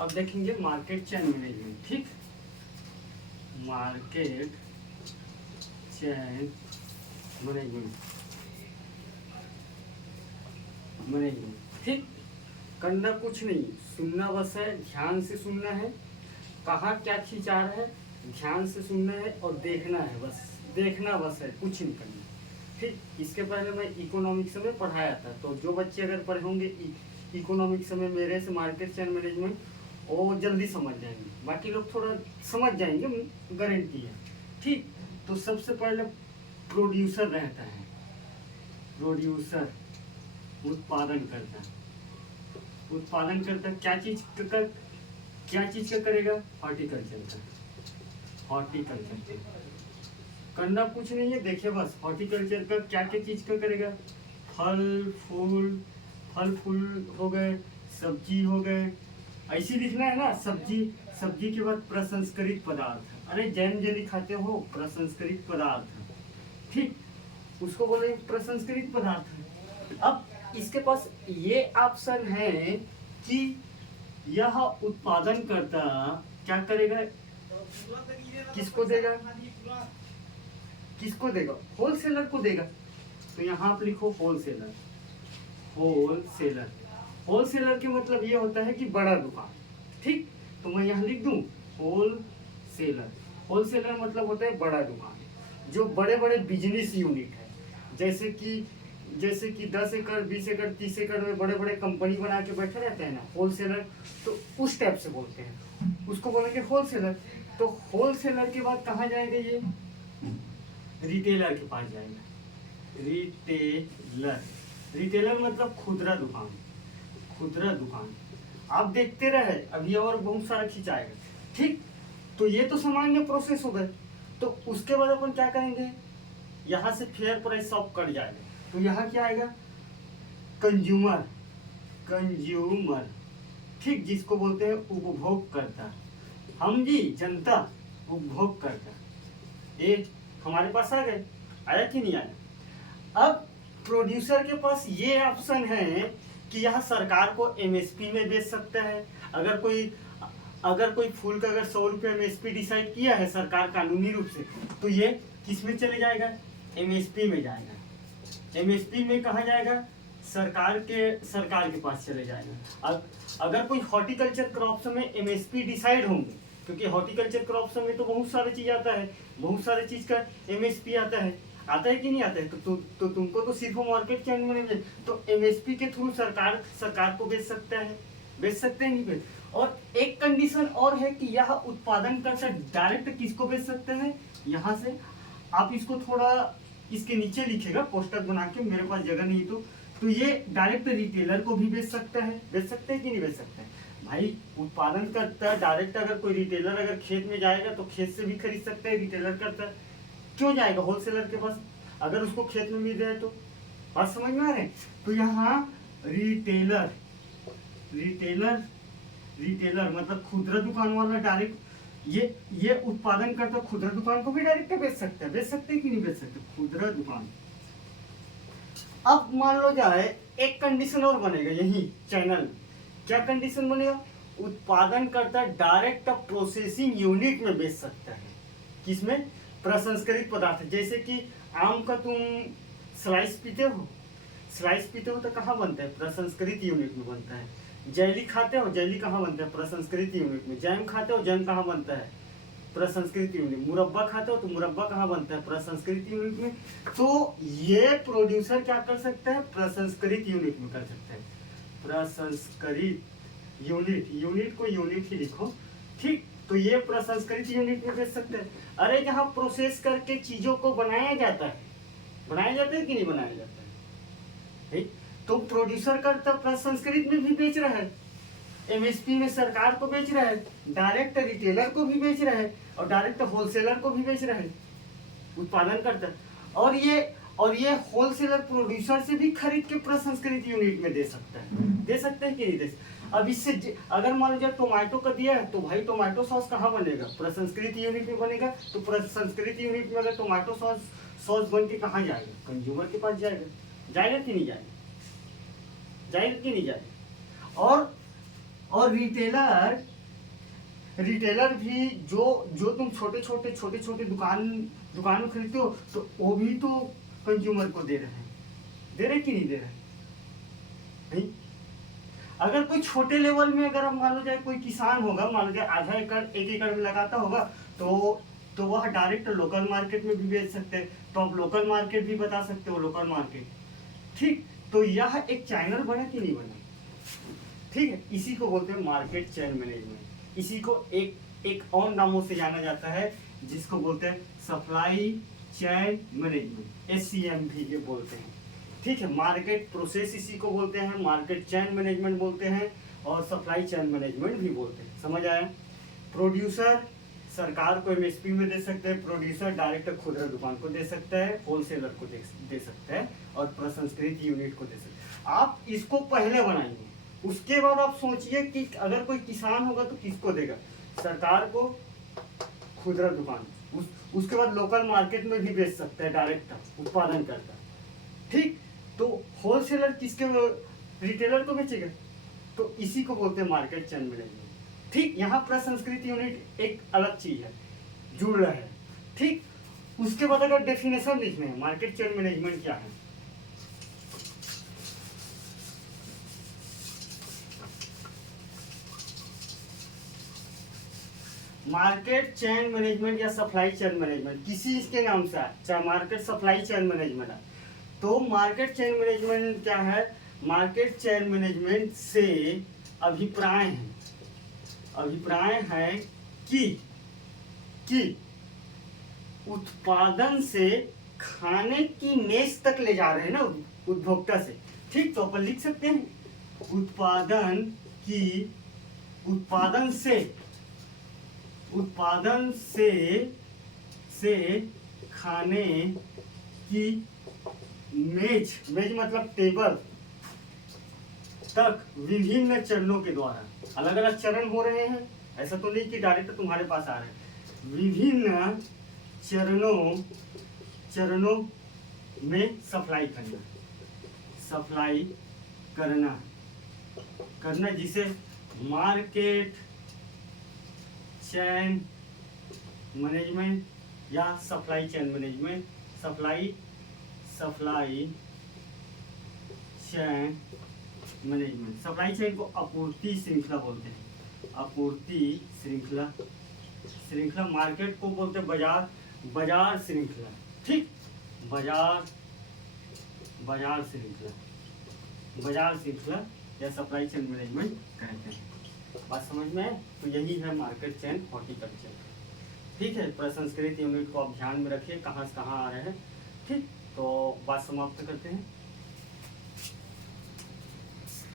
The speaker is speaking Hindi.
अब देखेंगे मार्केट चेन मैनेजमेंट। ठीक, मार्केट चेन मैनेजमेंट ठीक, करना कुछ नहीं, सुनना बस है, ध्यान से सुनना है, कहाँ क्या खींचा रहा है ध्यान से सुनना है और देखना है, बस देखना बस है, कुछ नहीं करना। ठीक, इसके पहले मैं इकोनॉमिक्स में पढ़ाया था, तो जो बच्चे अगर पढ़े होंगे इकोनॉमिक्स में मेरे से मार्केट चेन मैनेजमेंट, वो जल्दी समझ जाएंगे, बाकी लोग थोड़ा समझ जाएंगे, गारंटी है। ठीक, तो सबसे पहले प्रोड्यूसर रहता है, प्रोड्यूसर उत्पादन करता, उत्पादन करता क्या चीज का करेगा, हॉर्टिकल्चर का, हॉर्टिकल्चर करना कुछ नहीं है। देखिए बस हॉर्टिकल्चर का क्या क्या चीज का करेगा, फल फूल हो गए, सब्जी हो गए, ऐसी लिखना है ना, सब्जी, सब्जी के बाद प्रसंस्करित पदार्थ, अरे जैम जेली खाते हो, प्रसंस्करित पदार्थ, ठीक, उसको बोले प्रसंस्करित पदार्थ। अब इसके पास ये ऑप्शन है कि यह उत्पादन करता क्या करेगा, किसको देगा, किसको देगा, होलसेलर को देगा। तो यहाँ आप लिखो होलसेलर, होलसेलर, होलसेलर के मतलब ये होता है कि बड़ा दुकान। ठीक, तो मैं यहाँ लिख दूं होलसेलर, होलसेलर मतलब होता है बड़ा दुकान, जो बड़े बड़े बिजनेस यूनिट है, जैसे कि 10 एकड़ 20 एकड़ 30 एकड़ में बड़े बड़े कंपनी बना के बैठे रहते हैं ना होलसेलर, तो उस टाइप से बोलते हैं, उसको बोलेंगे होलसेलर। तो होलसेलर के बाद कहाँ जाएंगे, ये रिटेलर के पास जाएगा, रिटेलर, रिटेलर मतलब खुदरा दुकान, खुदरा दुकान। आप देखते रहे, अभी और बहुत सारा खिंचाएगा। ठीक, तो ये तो सामान्य प्रोसेस हो गए। तो उसके बाद अपन क्या करेंगे, यहाँ से फेयर प्राइस शॉप कट जाएगा, तो यहाँ क्या आएगा, कंज्यूमर, कंज्यूमर, ठीक, जिसको बोलते हैं उपभोगकर्ता, हम जी जनता, उपभोगकर्ता, ये हमारे पास आ गए, आया कि नहीं आया। अब प्रोड्यूसर के पास ये ऑप्शन है कि यह सरकार को एमएसपी में बेच सकता है। अगर कोई फूल का अगर 100 रुपये एमएसपी डिसाइड किया है सरकार कानूनी रूप से, तो ये किस में चले जाएगा, एमएसपी में जाएगा। एमएसपी में कहाँ जाएगा, सरकार के पास चले जाएगा। अब अगर कोई हॉर्टिकल्चर क्रॉप्स में एमएसपी डिसाइड होंगे, क्योंकि हॉर्टिकल्चर क्रॉप्स में तो बहुत सारी चीज आता है, बहुत सारी चीज का एमएसपी आता है कि नहीं आता है, तो तुमको तो सिर्फ मार्केट चेन मैनेजमेंट, तो एमएसपी के थ्रू सरकार को बेच सकता है, बेच सकते हैं, नहीं बेच। और एक कंडीशन और है कि यह उत्पादन करता डायरेक्ट किसको बेच सकते हैं, यहाँ से आप इसको थोड़ा इसके नीचे लिखेगा कोष्टक बना के, मेरे पास जगह नहीं, तो ये डायरेक्ट रिटेलर को भी बेच सकता है, बेच सकते हैं कि नहीं बेच सकते हैं भाई। उत्पादन करता है डायरेक्ट, अगर कोई रिटेलर अगर खेत में जाएगा तो खेत से भी खरीद सकता है, रिटेलर करता है, क्यों जाएगा होलसेलर के पास, अगर उसको खेत में मिल जाए तो। बात समझ में आ रहे हैं। तो यहाँ रिटेलर, रिटेलर, रिटेलर मतलब खुदरा दुकान वाला डायरेक्ट, ये उत्पादन करता खुदरा दुकान को भी डायरेक्ट बेच सकता है, बेच सकते हैं कि नहीं बेच सकते, खुदरा दुकान। अब मान लो जाए एक कंडीशन और बनेगा यही चैनल, क्या कंडीशन बनेगा, उत्पादन करता डायरेक्ट प्रोसेसिंग यूनिट में बेच सकता है, किसमें, प्रसंस्करित पदार्थ। जैसे कि आम का तुम स्लाइस पीते हो तो कहाँ बनता है, प्रसंस्करित यूनिट में बनता है। जैली खाते हो, जैली कहाँ बनता है, प्रसंस्करित यूनिट में। जैम खाते हो, जैम कहाँ बनता है, प्रसंस्कृत यूनिट। मुरब्बा खाते हो तो मुरब्बा कहाँ बनता है, प्रसंस्कृत यूनिट में। तो ये प्रोड्यूसर क्या कर सकता है, प्रसंस्कृत यूनिट में कर सकता है, प्रसंस्कृत यूनिट, यूनिट को यूनिट ही लिखो। ठीक, तो ये प्रसंस्कृत यूनिट में बेच सकते हैं। अरे जहाँ प्रोसेस करके चीजों को बनाया जाता है कि नहीं बनाया जाता है, ठीक, तो प्रोड्यूसर करता प्रसंस्कृत में भी बेच रहा है, एमएसपी में सरकार को बेच रहा है, डायरेक्ट रिटेलर को भी बेच रहा है, और डायरेक्ट होलसेलर को भी बेच रहा है, उत्पादन करता है। और ये होलसेलर प्रोड्यूसर से भी खरीद के प्रसंस्कृत यूनिट में दे सकता है, दे सकते हैं कि नहीं दे सकते। अब इससे अगर मान लीजिए टोमेटो का दिया है, तो भाई टोमेटो सॉस कहाँ बनेगा, प्रसंस्कृत यूनिट में बनेगा। तो प्रसंस्कृत यूनिट में अगर टोमेटो सॉस बन के कहाँ जाएगा, कंज्यूमर के पास जाएगा, जाएगा कि नहीं जाएगा, जाएगा कि नहीं जाएगा। और और रिटेलर रिटेलर भी जो जो तुम छोटे छोटे दुकान में खरीदते हो, तो वो भी तो कंज्यूमर को दे रहे हैं, दे रहे कि नहीं दे रहे? नहीं। अगर कोई छोटे लेवल में, अगर हम मान लो जाए कोई किसान होगा, मान लो जाए आधा एकड़ 1 एकड़ में लगाता होगा, तो वह डायरेक्ट लोकल मार्केट में भी बेच सकते हैं। तो आप लोकल मार्केट भी बता सकते हो, लोकल मार्केट। ठीक, तो यह एक चैनल बना कि नहीं बना? ठीक है, इसी को बोलते हैं मार्केट चेन मैनेजमेंट। इसी को एक और नामों से जाना जाता है, जिसको बोलते हैं सप्लाई चेन मैनेजमेंट, SCM भी ये बोलते हैं। ठीक है, मार्केट प्रोसेस इसी को बोलते हैं, मार्केट चेन मैनेजमेंट बोलते हैं, और सप्लाई चेन मैनेजमेंट भी बोलते हैं। समझ आया? प्रोड्यूसर सरकार को MSP में दे सकते हैं, प्रोड्यूसर डायरेक्ट खुदरा दुकान को दे सकता है, होलसेलर को दे सकता है, और प्रसंस्कृत यूनिट को दे सकते हैं। आप इसको पहले बनाइए, उसके बाद आप सोचिए कि अगर कोई किसान होगा तो किसको देगा? सरकार को, खुदरा दुकान, उसके बाद लोकल मार्केट में भी बेच सकता है, डायरेक्ट उत्पादन करता है। ठीक, तो होलसेलर किसके, रिटेलर को बेचेगा, तो इसी को बोलते हैं मार्केट चेन मैनेजमेंट। ठीक, यहाँ प्रसंस्कृत यूनिट एक अलग चीज है, जुड़ रहा है। ठीक, उसके बाद अगर डेफिनेशन लिखने हैं मार्केट चेन मैनेजमेंट क्या है, मार्केट चेन मैनेजमेंट या सप्लाई चेन मैनेजमेंट, किसी इसके नाम से है, चाहे मार्केट सप्लाई चेन मैनेजमेंट है। तो मार्केट चेन मैनेजमेंट क्या है? मार्केट चेन मैनेजमेंट से अभिप्राय है कि उत्पादन से खाने की मेज तक ले जा रहे हैं ना उपभोक्ता से। ठीक, तो अपन लिख सकते हैं उत्पादन से खाने की मेज मतलब टेबल तक विभिन्न चरणों के द्वारा, अलग अलग चरण हो रहे हैं, ऐसा तो नहीं कि डायरेक्ट तुम्हारे पास आ रहे हैं, विभिन्न चरणों में सप्लाई करना, जिसे मार्केट चेन मैनेजमेंट या supply chain management, supply chain management. Supply chain को आपूर्ति श्रृंखला बोलते हैं, आपूर्ति श्रृंखला। मार्केट को बोलते हैं बाजार श्रृंखला। ठीक, बाजार श्रृंखला या सप्लाई चेन मैनेजमेंट कहते हैं। बात समझ में है? तो यही है मार्केट चेन हॉर्टिकल्चर। ठीक है, प्रसंस्कृत यूनिट को आप ध्यान में रखिए, कहाँ से कहाँ आ रहे हैं। ठीक, तो बात समाप्त करते हैं।